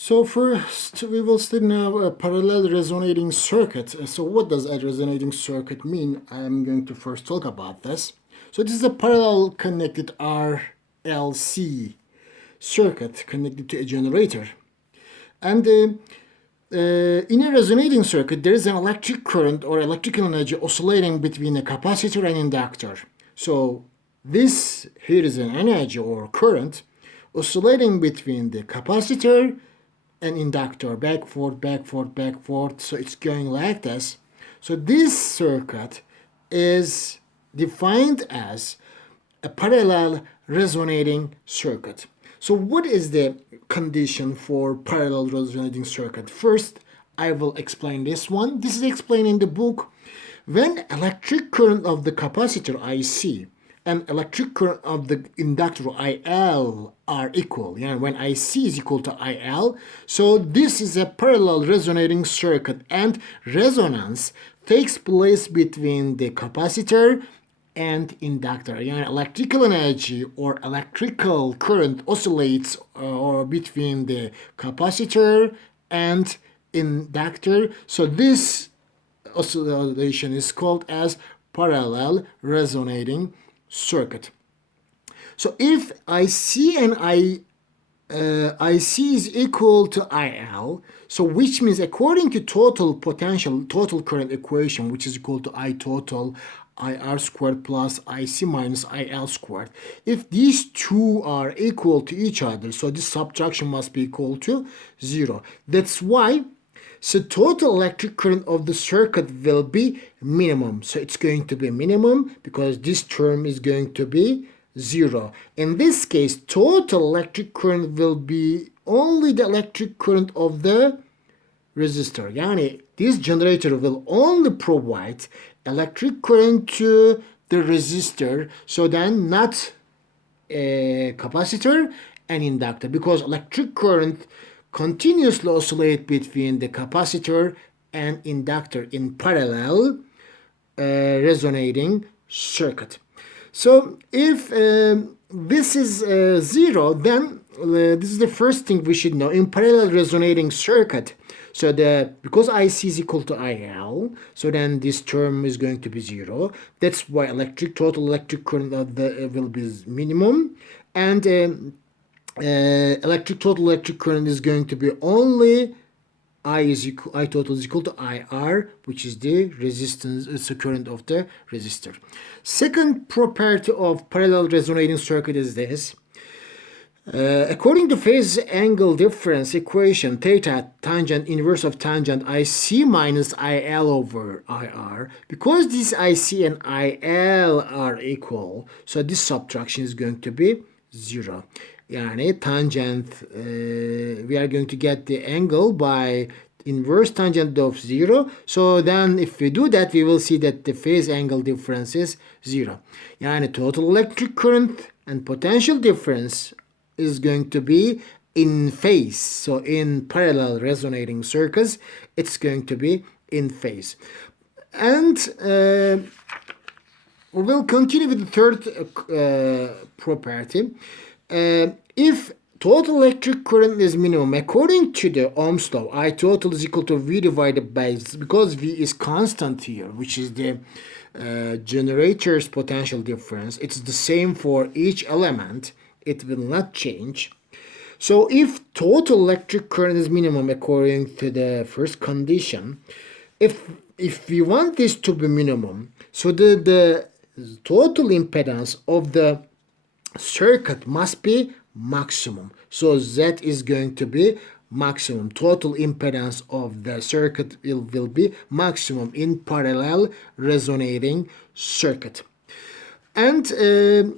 So first, we will study now a parallel resonating circuit. So what does a resonating circuit mean? I'm going to first talk about this. So this is a parallel connected RLC circuit connected to a generator. And in a resonating circuit, there is an electric current or electrical energy oscillating between a capacitor and inductor. So this here is an energy or current oscillating between the capacitor and inductor, back, forth, back, forth, back, forth. So it's going like this. So this circuit is defined as a parallel resonating circuit. So what is the condition for parallel resonating circuit? First, I will explain this one. This is explained in the book. When electric current of the capacitor IC and electric current of the inductor IL are equal, when IC is equal to IL, so this is a parallel resonating circuit, and resonance takes place between the capacitor and inductor. Electrical energy or electrical current oscillates or between the capacitor and inductor. So this oscillation is called as parallel resonating circuit. So if IC and IC is equal to IL, so which means according to total potential, total current equation, which is equal to I total IR squared plus IC minus IL squared. If these two are equal to each other, so this subtraction must be equal to 0. That's why so total electric current of the circuit will be minimum. So it's going to be minimum because this term is going to be 0. In this case, total electric current will be only the electric current of the resistor. This generator will only provide electric current to the resistor, so then not a capacitor and inductor, because electric current continuously oscillate between the capacitor and inductor in parallel resonating circuit. So if this is 0, then this is the first thing we should know. In parallel resonating circuit, so because IC is equal to IL, so then this term is going to be 0. That's why total electric current of the will be minimum, and total electric current is going to be only I total is equal to IR, which is the resistance, it's the current of the resistor. Second property of parallel resonating circuit is this. According to phase angle difference equation, theta tangent inverse of tangent IC minus IL over IR, because these IC and IL are equal, so this subtraction is going to be 0. Tangent, we are going to get the angle by inverse tangent of 0. So then if we do that, we will see that the phase angle difference is 0. Total electric current and potential difference is going to be in phase. So in parallel resonating circuits, it's going to be in phase. And we will continue with the third property. If total electric current is minimum, according to the Ohm's law, I total is equal to V divided by, because V is constant here, which is the generator's potential difference. It's the same for each element. It will not change. So if total electric current is minimum according to the first condition, if we want this to be minimum, so the total impedance of the circuit must be maximum. So Z is going to be maximum. Total impedance of the circuit will be maximum in parallel resonating circuit. And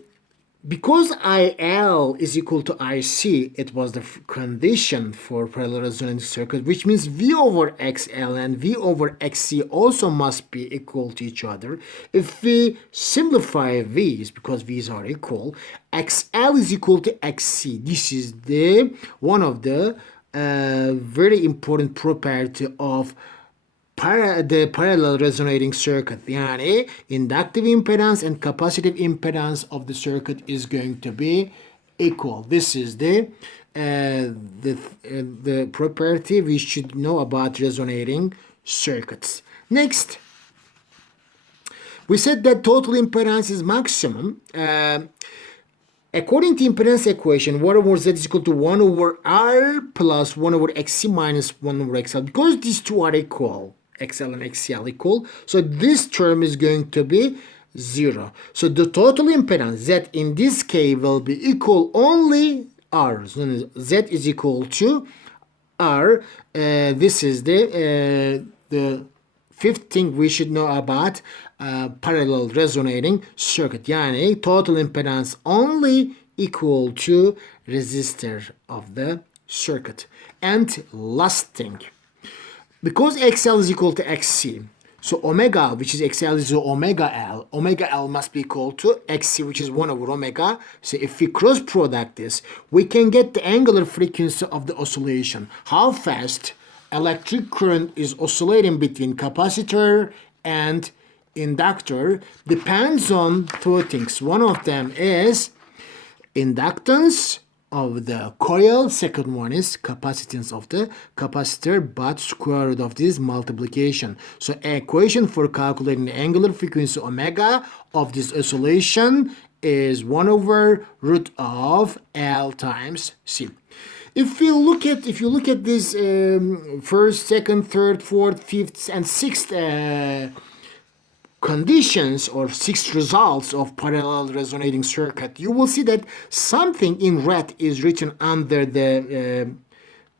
because IL is equal to IC, it was the condition for parallel resonating circuit, which means V over XL and V over XC also must be equal to each other. If we simplify V's, because V's are equal, XL is equal to XC. This is one of the very important property of the parallel resonating circuit. Inductive impedance and capacitive impedance of the circuit is going to be equal. This is the the property we should know about resonating circuits. Next, we said that total impedance is maximum. According to impedance equation, 1 over Z is equal to 1 over R plus 1 over XC minus 1 over XL. Because these two are equal, XL and XC are equal, so this term is going to be 0. So the total impedance Z in this case will be equal only R. So Z is equal to R. This is the fifth thing we should know about parallel resonating circuit. Yani total impedance only equal to resistor of the circuit. And last thing, because XL is equal to XC, so omega, which is XL, is omega L must be equal to XC, which is 1 over omega. So if we cross product this, we can get the angular frequency of the oscillation. How fast electric current is oscillating between capacitor and inductor depends on two things. One of them is inductance of the coil. Second one is capacitance of the capacitor, but square root of this multiplication. So equation for calculating the angular frequency omega of this oscillation is 1 over root of L times C. If you look at this first, second, third, fourth, fifth, and sixth conditions or 6 results of parallel resonating circuit, you will see that something in red is written under the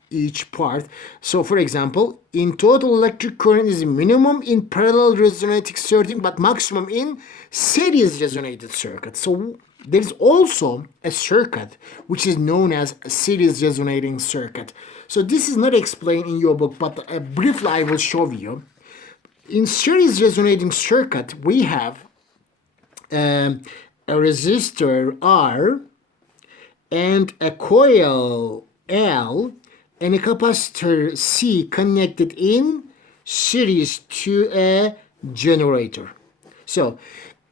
each part. So for example, in total electric current is minimum in parallel resonating circuit but maximum in series resonated circuit. So there's also a circuit which is known as a series resonating circuit. So this is not explained in your book, but briefly I will show you. In series resonating circuit, we have a resistor R and a coil L and a capacitor C connected in series to a generator. So,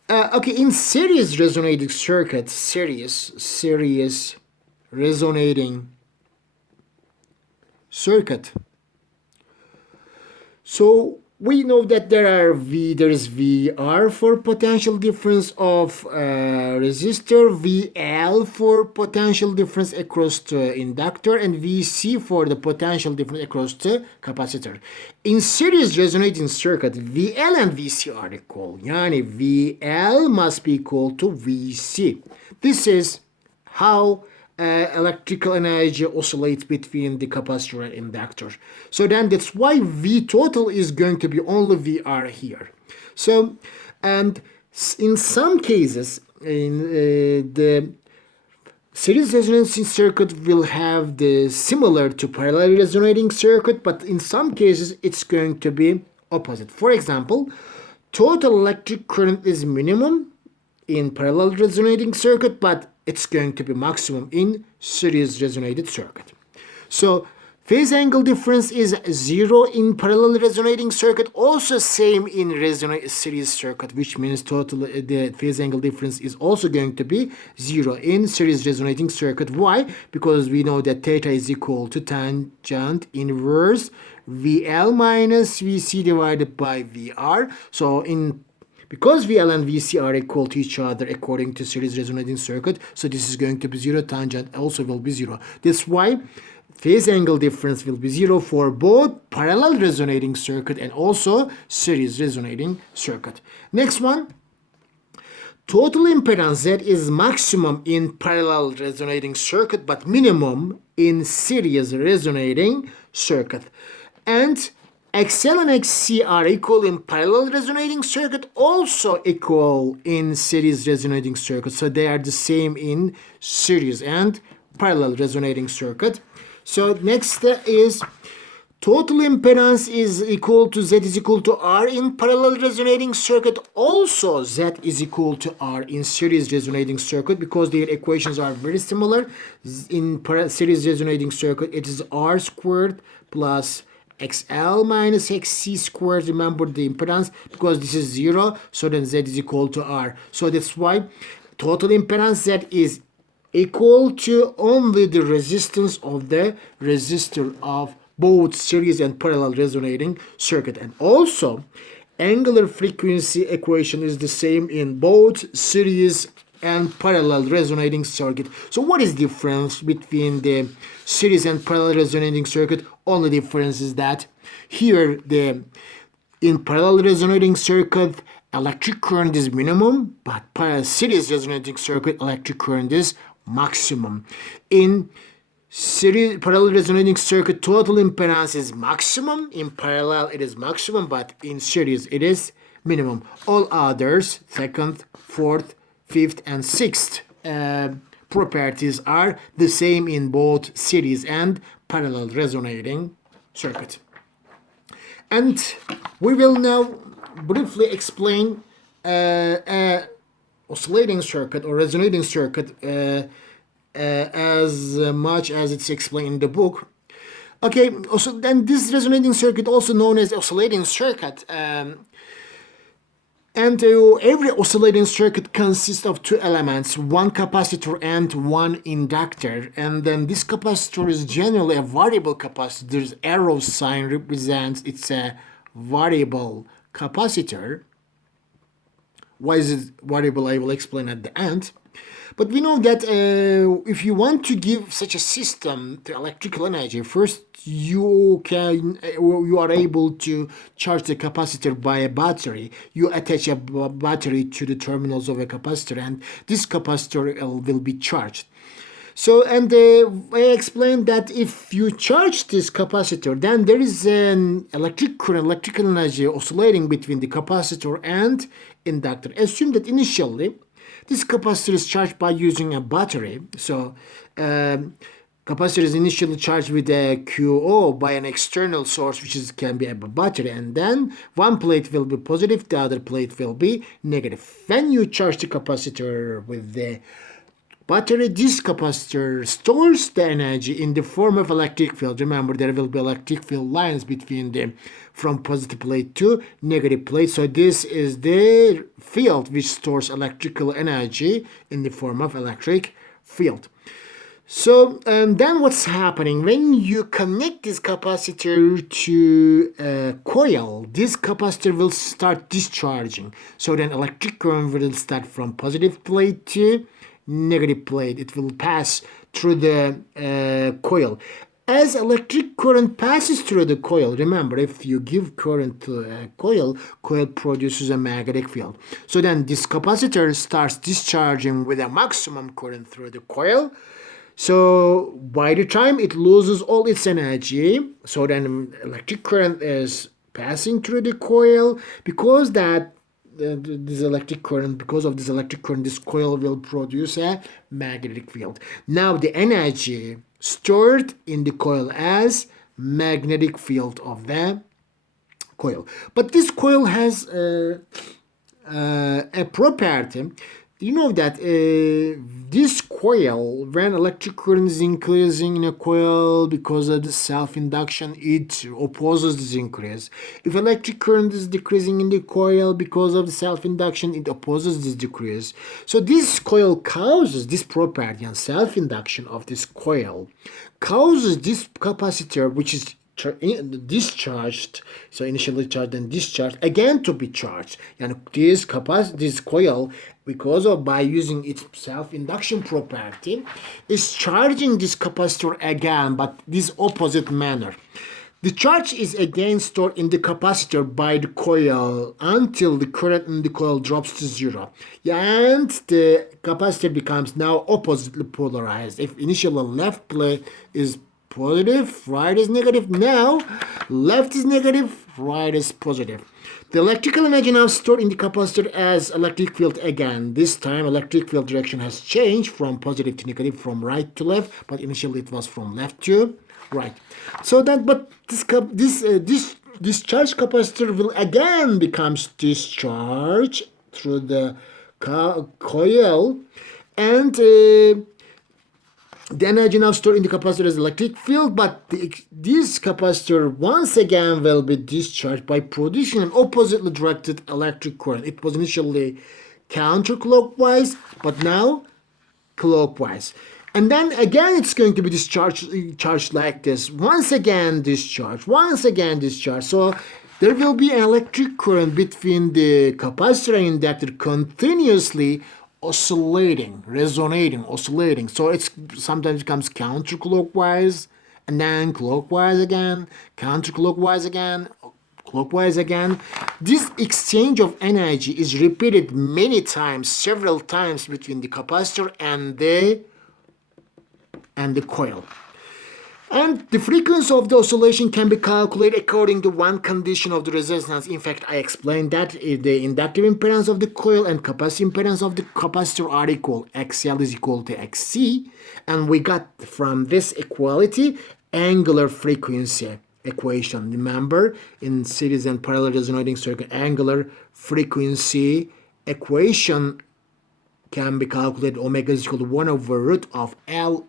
okay, in series resonating circuit, series resonating circuit. So we know that there is VR for potential difference of resistor, VL for potential difference across the inductor, and VC for the potential difference across the capacitor. In series resonating circuit, VL and VC are equal. Yani VL must be equal to VC. This is how electrical energy oscillates between the capacitor and inductor. So then that's why V total is going to be only VR here. So, and in some cases, in the series resonating circuit will have the similar to parallel resonating circuit, but in some cases it's going to be opposite. For example, total electric current is minimum in parallel resonating circuit, but it's going to be maximum in series resonated circuit. So phase angle difference is 0 in parallel resonating circuit, also same in series circuit, which means total the phase angle difference is also going to be 0 in series resonating circuit. Why? Because we know that theta is equal to tangent inverse VL minus VC divided by VR. So because VL and VC are equal to each other according to series resonating circuit, so this is going to be 0, tangent also will be 0. That's why phase angle difference will be 0 for both parallel resonating circuit and also series resonating circuit. Next one, total impedance Z is maximum in parallel resonating circuit but minimum in series resonating circuit. And XL and XC are equal in parallel resonating circuit, also equal in series resonating circuit. So they are the same in series and parallel resonating circuit. So next is total impedance is equal to Z is equal to R in parallel resonating circuit. Also Z is equal to R in series resonating circuit because their equations are very similar. In series resonating circuit, it is R squared plus XL minus XC squared. Remember the impedance because this is 0, so then Z is equal to R. So that's why total impedance Z is equal to only the resistance of the resistor of both series and parallel resonating circuit. And also, angular frequency equation is the same in both series and parallel resonating circuit. So what is the difference between the series and parallel resonating circuit? Only difference is that here in parallel resonating circuit, electric current is minimum, but series resonating circuit, electric current is maximum. In series parallel resonating circuit, total impedance is maximum. In parallel, it is maximum, but in series, it is minimum. All others, second, fourth, fifth, and sixth properties are the same in both series and parallel resonating circuit. And we will now briefly explain oscillating circuit or resonating circuit as much as it's explained in the book. Okay, also then this resonating circuit, also known as oscillating circuit, and every oscillating circuit consists of two elements, one capacitor and one inductor. And then this capacitor is generally a variable capacitor. This arrow sign represents it's a variable capacitor. Why is it variable? I will explain at the end. But we know that if you want to give such a system to electrical energy, first you are able to charge the capacitor by a battery. You attach a battery to the terminals of a capacitor, and this capacitor will be charged. So, and I explained that if you charge this capacitor, then there is an electric current, electrical energy oscillating between the capacitor and inductor. Assume that initially this capacitor is charged by using a battery. So capacitor is initially charged with a QO by an external source, which can be a battery. And then one plate will be positive, the other plate will be negative. When you charge the capacitor with the battery, this capacitor stores the energy in the form of electric field. Remember, there will be electric field lines between them from positive plate to negative plate. So this is the field which stores electrical energy in the form of electric field. So then what's happening when you connect this capacitor to a coil? This capacitor will start discharging. So then electric current will start from positive plate to negative plate. It will pass through the coil. As electric current passes through the coil, remember, if you give current to a coil produces a magnetic field. So then this capacitor starts discharging with a maximum current through the coil. So by the time it loses all its energy, so then electric current is passing through the coil. Because that this electric current, because of this electric current, this coil will produce a magnetic field. Now the energy stored in the coil as magnetic field of the coil. But this coil has a property. You know that this coil, when electric current is increasing in a coil because of the self-induction, it opposes this increase. If electric current is decreasing in the coil because of the self-induction, it opposes this decrease. So this coil causes this property, and self-induction of this coil causes this capacitor, which is discharged, so initially charged and discharged, again to be charged. And this coil, because of by using its self-induction property, is charging this capacitor again, but this opposite manner. The charge is again stored in the capacitor by the coil until the current in the coil drops to zero. And the capacitor becomes now oppositely polarized. If initially left plate is positive, right is negative. Now left is negative, right is positive. The electrical energy now stored in the capacitor as electric field again. This time electric field direction has changed from positive to negative, from right to left, but initially it was from left to right. So that, but this charged capacitor will again becomes discharged through the coil, and the energy now stored in the capacitor is electric field, but this capacitor once again will be discharged by producing an oppositely directed electric current. It was initially counterclockwise, but now clockwise. And then again it's going to be discharged like this. Once again discharge, once again discharge. So there will be an electric current between the capacitor and inductor continuously oscillating, resonating, oscillating. So it's sometimes becomes counterclockwise and then clockwise again, counterclockwise again, clockwise again. This exchange of energy is repeated many times, several times between the capacitor and the coil. And the frequency of the oscillation can be calculated according to one condition of the resistance. In fact, I explained that if the inductive impedance of the coil and capacitive impedance of the capacitor are equal, XL is equal to XC, and we got from this equality angular frequency equation. Remember, in series and parallel resonating circuit, angular frequency equation can be calculated. Omega is equal to 1 over root of L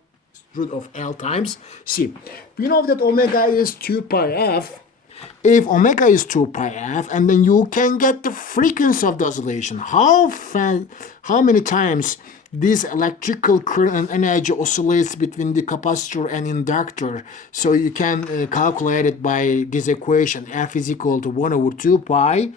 times C. We know that omega is 2 pi f. If omega is 2 pi f, and then you can get the frequency of the oscillation. How many times this electrical current and energy oscillates between the capacitor and inductor. So you can calculate it by this equation. F is equal to 1 over 2 pi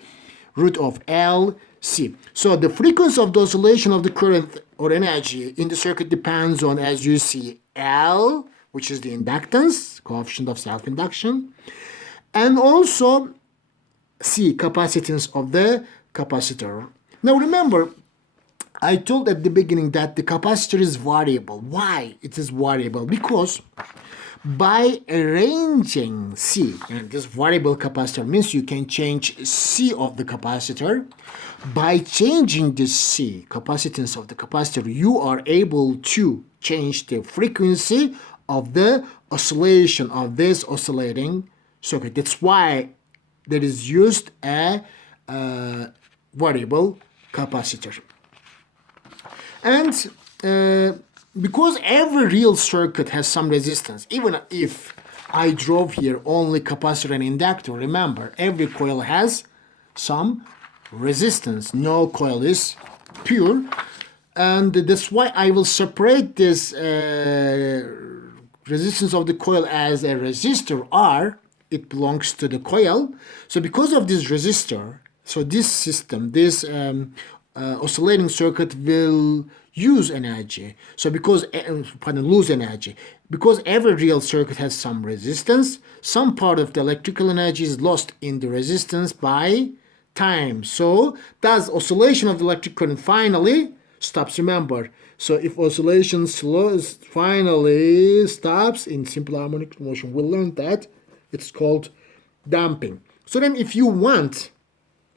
root of L C. So the frequency of the oscillation of the current or energy in the circuit depends on, as you see, L, which is the inductance, coefficient of self-induction, and also C, capacitance of the capacitor. Now remember, I told at the beginning that the capacitor is variable. Why it is variable? Because by arranging C, and this variable capacitor means you can change C of the capacitor. By changing this C, capacitance of the capacitor, you are able to change the frequency of the oscillation of this oscillating circuit. That's why there is used a variable capacitor. And because every real circuit has some resistance, even if I drove here only capacitor and inductor, remember, every coil has some resistance. No coil is pure. And that's why I will separate this resistance of the coil as a resistor R. It belongs to the coil. So because of this resistor, so this system, this oscillating circuit will use energy. So because, lose energy. Because every real circuit has some resistance, some part of the electrical energy is lost in the resistance by time. So thus oscillation of the electric current finally stops. Remember, so if oscillation finally stops in simple harmonic motion, we learned that it's called damping. So then if you want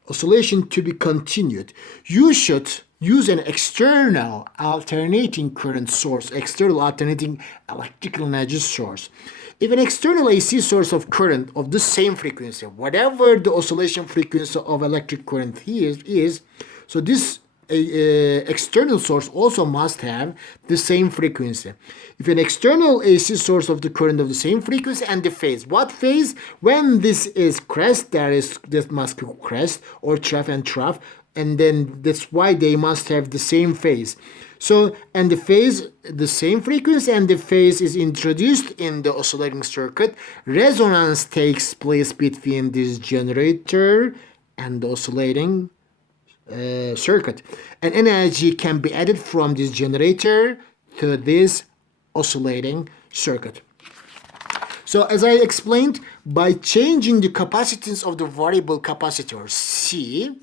oscillation to be continued, you should use an external alternating current source, external alternating electrical energy source. If an external AC source of current of the same frequency, whatever the oscillation frequency of electric current is, so this external source also must have the same frequency. If an external AC source of the current of the same frequency and the phase, what phase? When this is crest, there must be crest or trough and trough, and then that's why they must have the same phase. So, and the phase, the same frequency, and the phase is introduced in the oscillating circuit. Resonance takes place between this generator and the oscillating circuit. And energy can be added from this generator to this oscillating circuit. So as I explained, by changing the capacitance of the variable capacitor C,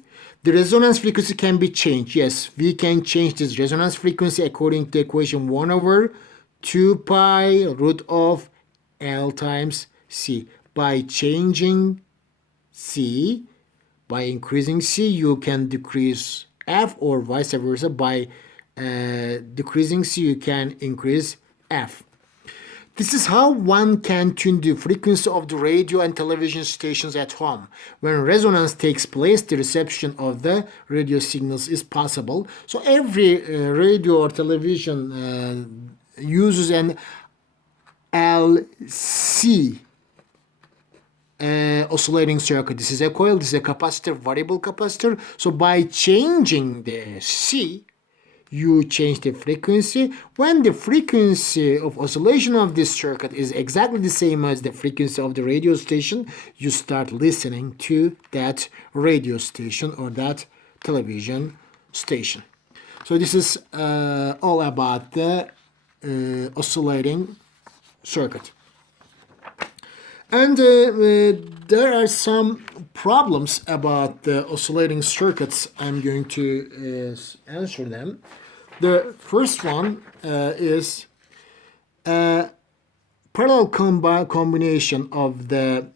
the resonance frequency can be changed. Yes, we can change this resonance frequency according to equation 1 over 2 pi root of L times C. By changing C, by increasing C, you can decrease F, or vice versa. By decreasing C, you can increase F. This is how one can tune the frequency of the radio and television stations at home. When resonance takes place, the reception of the radio signals is possible. So every radio or television uses an LC oscillating circuit. This is a coil, this is a capacitor, variable capacitor. So by changing the C, you change the frequency. When the frequency of oscillation of this circuit is exactly the same as the frequency of the radio station, you start listening to that radio station or that television station. So this is all about the oscillating circuit. And there are some problems about the oscillating circuits. I'm going to answer them. The first one is parallel combination of the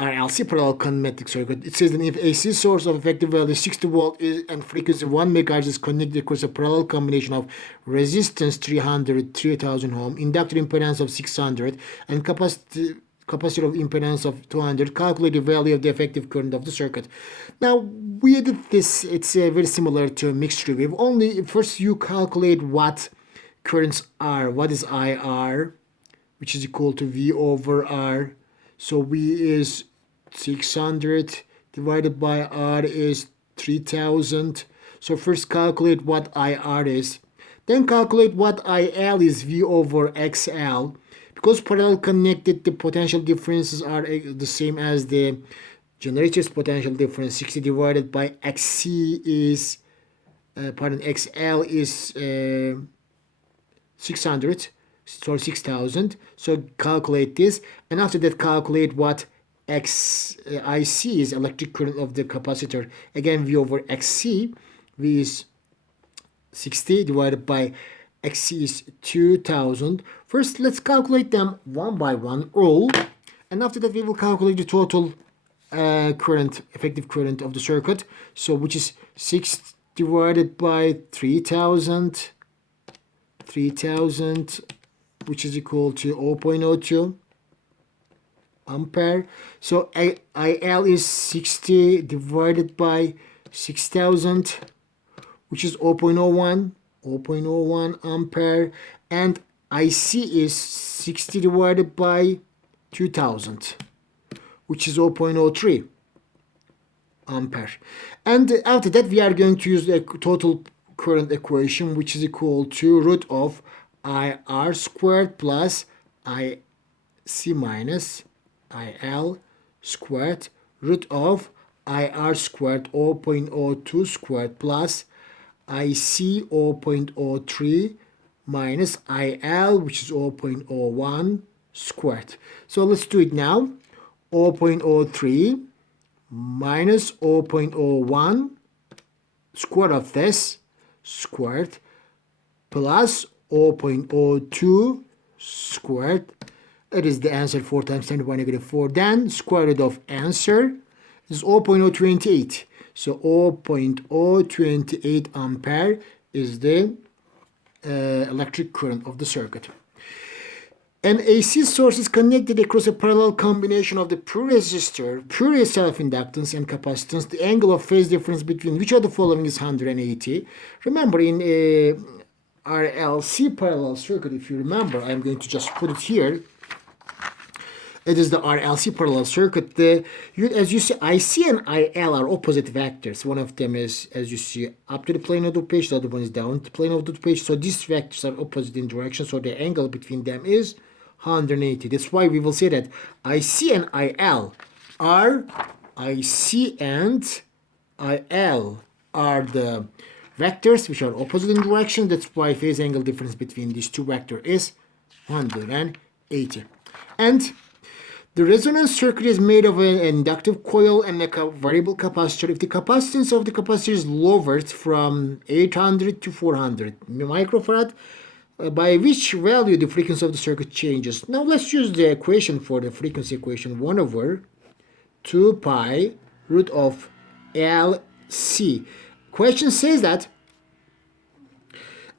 Rlc parallel magnetic circuit. It says that if AC source of effective value 60 volt and frequency 1 megahertz is connected across a parallel combination of resistance 300, 3000 ohm, inductor impedance of 600, and capacitor of impedance of 200, calculate the value of the effective current of the circuit. Now, we did this, it's very similar to mixed wave. Only first you calculate what currents are. What is IR, which is equal to V over R. So V is 600 divided by R is 3000. So first calculate what IR is. Then calculate what IL is, V over XL. Because parallel connected, the potential differences are the same as the generator's potential difference. 60 divided by XC is, XL is 600. So 6000. So calculate this, and after that calculate what IC is, electric current of the capacitor. Again, V over XC. V is 60 divided by XC is 2000. First, let's calculate them one by one all, and after that we will calculate the total current, effective current of the circuit. So which is 6 divided by 3000, which is equal to 0.02 ampere. So IL is 60 divided by 6000, which is 0.01 ampere, and IC is 60 divided by 2000, which is 0.03 ampere. And after that we are going to use the total current equation, which is equal to root of IR squared plus IC minus IL squared, root of IR squared 0.02 squared plus IC 0.03 minus IL, which is 0.01 squared. So let's do it now. 0.03 minus 0.01 square of this squared plus 0.02 squared. It is the answer. 4 times 10 to the power negative 4. Then square root of answer is 0.028. So 0.028 ampere is the electric current of the circuit. An AC source is connected across a parallel combination of the pure resistor, pure self-inductance, and capacitance. The angle of phase difference between which of the following is 180. Remember, in Rlc parallel circuit, if you remember, I'm going to just put it here. It is the Rlc parallel circuit. As you see, IC and IL are opposite vectors. One of them is, as you see, up to the plane of the page. The other one is down to the plane of the page. So these vectors are opposite in direction. So the angle between them is 180. That's why we will say that IC and IL are the vectors which are opposite in direction. That's why phase angle difference between these two vectors is 180. And the resonance circuit is made of an inductive coil and a variable capacitor. If the capacitance of the capacitor is lowered from 800 to 400 microfarad, by which value the frequency of the circuit changes. Now let's use the equation for the frequency equation. 1 over 2 pi root of LC. Question says that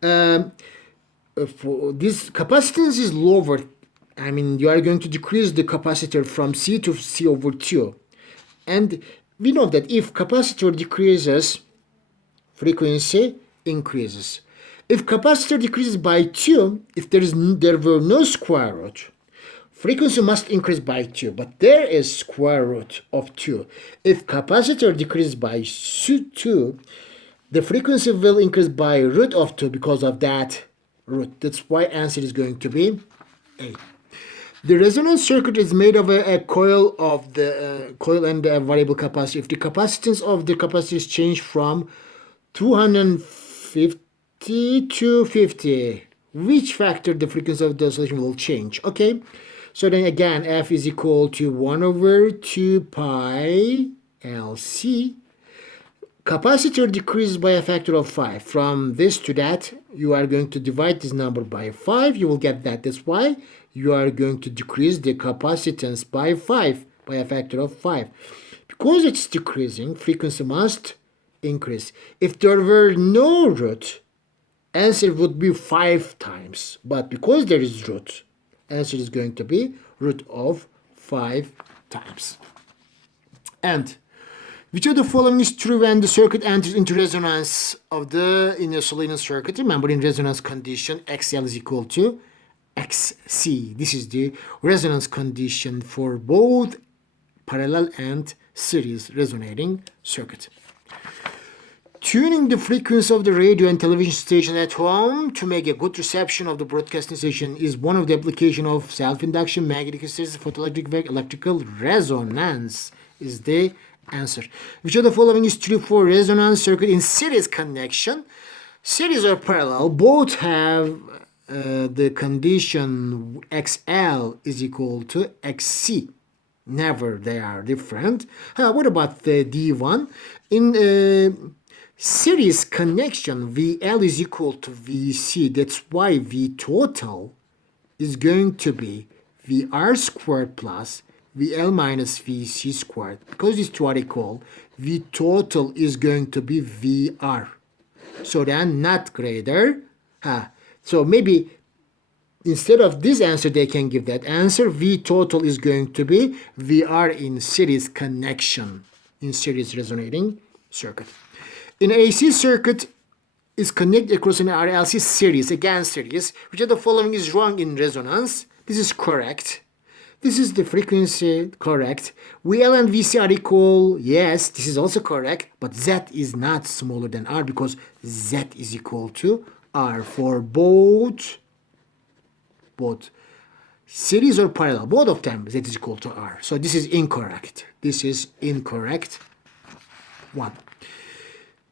for this capacitance is lowered. I mean, you are going to decrease the capacitor from C to C over 2. And we know that if capacitor decreases, frequency increases. If capacitor decreases by 2, if there were no square root, frequency must increase by 2. But there is square root of 2. If capacitor decreases by 2, The frequency will increase by root of 2 because of that root. That's why answer is going to be A. The resonance circuit is made of a coil of the coil and a variable capacitor. If the capacitance of the capacitor is changed from 250 to 50, which factor the frequency of the oscillation will change? Okay, so then again, F is equal to 1 over 2 pi LC. Capacitor decreases by a factor of 5. From this to that, you are going to divide this number by 5. You will get that. That's why you are going to decrease the capacitance by 5, by a factor of 5. Because it's decreasing, frequency must increase. If there were no root, answer would be 5 times. But because there is root, answer is going to be root of 5 times. And which of the following is true when the circuit enters into resonance of the oscillating circuit? Remember, in resonance condition, XL is equal to XC. This is the resonance condition for both parallel and series resonating circuit. Tuning the frequency of the radio and television station at home to make a good reception of the broadcasting station is one of the applications of self-induction, magnetic hysteresis, photoelectric wave, electrical resonance is the answer. Which of the following is true for resonance circuit in series connection? Series or parallel both have the condition XL is equal to XC. Never they are different. What about the D1? In series connection, VL is equal to VC. That's why V total is going to be VR squared plus VL minus VC squared. Because these two are equal, V total is going to be VR. So then not greater. So maybe instead of this answer, they can give that answer. V total is going to be VR in series connection, in series resonating circuit. In AC circuit is connected across an RLC series, again series, which of the following is wrong in resonance? This is correct. This is the frequency, correct. VL and VC are equal, yes, this is also correct, but Z is not smaller than R because Z is equal to R for both series or parallel, both of them, Z is equal to R. So this is incorrect. This is incorrect. 1.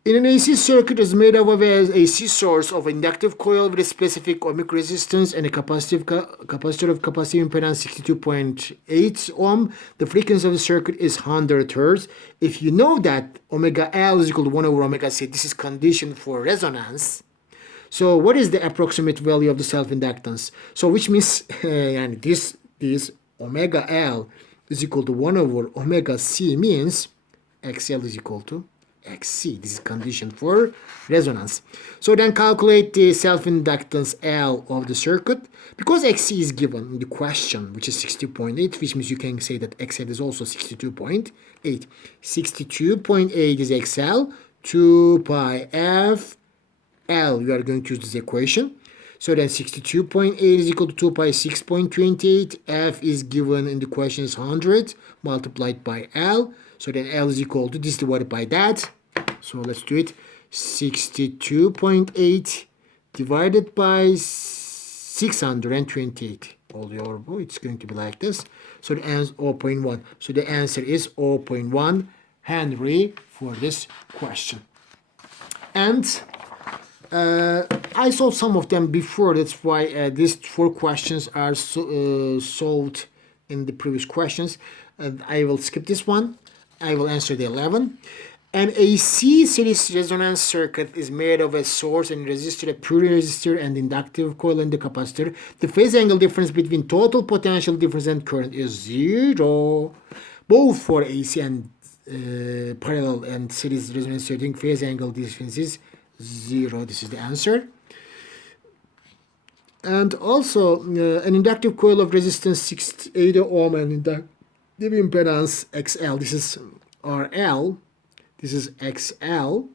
In an AC circuit is made up of an AC source of inductive coil with a specific ohmic resistance and a capacitor of capacity impedance 62.8 ohm. The frequency of the circuit is 100 Hz. If you know that omega L is equal to 1 over omega C, this is conditioned for resonance. So what is the approximate value of the self-inductance? So which means and this omega L is equal to 1 over omega C means XL is equal to XC. This is condition for resonance. So then calculate the self-inductance L of the circuit. Because XC is given in the question, which is 60.8, which means you can say that XL is also 62.8. 62.8 is XL, 2 pi F L. You are going to use this equation. So then 62.8 is equal to 2 pi 6.28. F is given in the question is 100 multiplied by L. So then L is equal to this divided by that. So let's do it. 62.8 divided by 628. All your it's going to be like this. So the answer is 0.1. So the answer is 0.1 Henry for this question. And I solved some of them before. That's why these 4 questions are solved in the previous questions. I will skip this one. I will answer the 11. An AC series resonance circuit is made of a source and resistor, a pure resistor, and inductive coil and the capacitor. The phase angle difference between total potential difference and current is 0. Both for AC and parallel and series resonance circuit, phase angle difference is 0. This is the answer. And also an inductive coil of resistance 680 ohm and inductive impedance XL. This is RL. This is XL.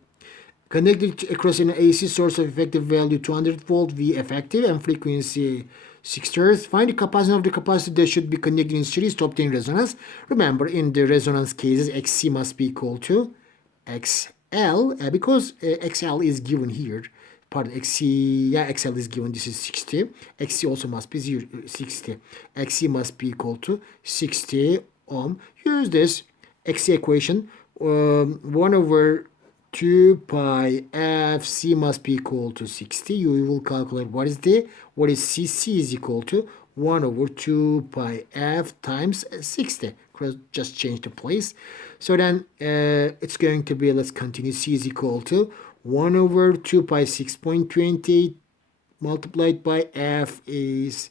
Connected across an AC source of effective value 200 volt V effective and frequency 6 Hz. Find the capacitance of the capacitor that should be connected in series to obtain resonance. Remember, in the resonance cases, XC must be equal to XL. L, because XL is given here, pardon, XC, yeah, XL is given, this is 60. XC also must be 60. XC must be equal to 60 ohm. Use this XC equation, 1 over 2 pi f c must be equal to 60. You will calculate what is c. C is equal to 1 over 2 pi f times 60. Just change the place. So then it's going to be, let's continue, c is equal to 1 over 2 pi 6.28 multiplied by f is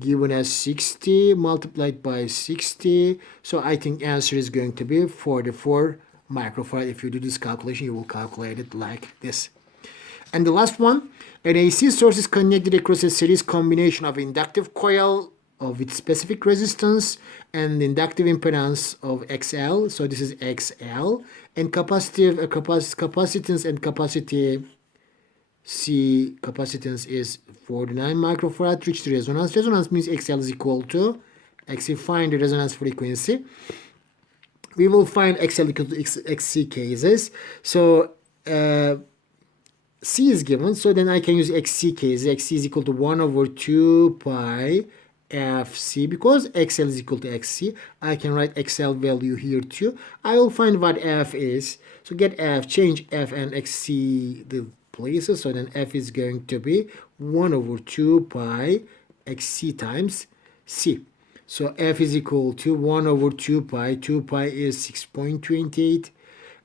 given as 60 multiplied by 60. So I think answer is going to be 44 microfarad. If you do this calculation, you will calculate it like this. And the last one, an AC source is connected across a series combination of inductive coil of its specific resistance and inductive impedance of XL. So this is XL, and capacitance and capacity C capacitance is 49 microfarad. Reach the resonance. Resonance means XL is equal to XC. Find the resonance frequency. We will find XL equal to XC cases. So C is given. So then I can use XC cases. XC is equal to 1 over 2 pi FC. Because XL is equal to XC, I can write XL value here too. I will find what F is. So get F, change F and XC the places. So then F is going to be 1 over 2 pi XC times C. So F is equal to 1 over 2 pi. 2 pi is 6.28.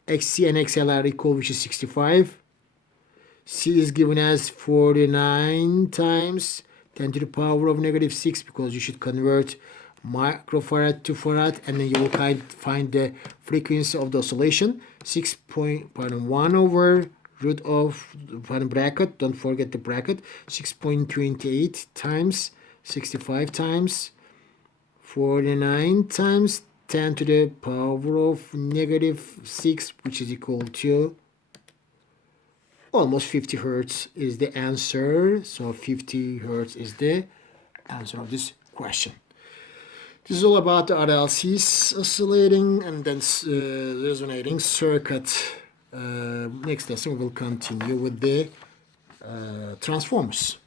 XC and XL are equal, which is 65. C is given as 49 times 10 to the power of negative 6, because you should convert microfarad to farad, and then you will find the frequency of the oscillation. 1 over root of bracket, don't forget the bracket, 6.28 times 65 times 49 times 10 to the power of negative 6, which is equal to almost 50 hertz is the answer. So 50 hertz is the answer of this question. This is all about the RLC's oscillating and then resonating circuit. Next lesson we'll continue with the transformers.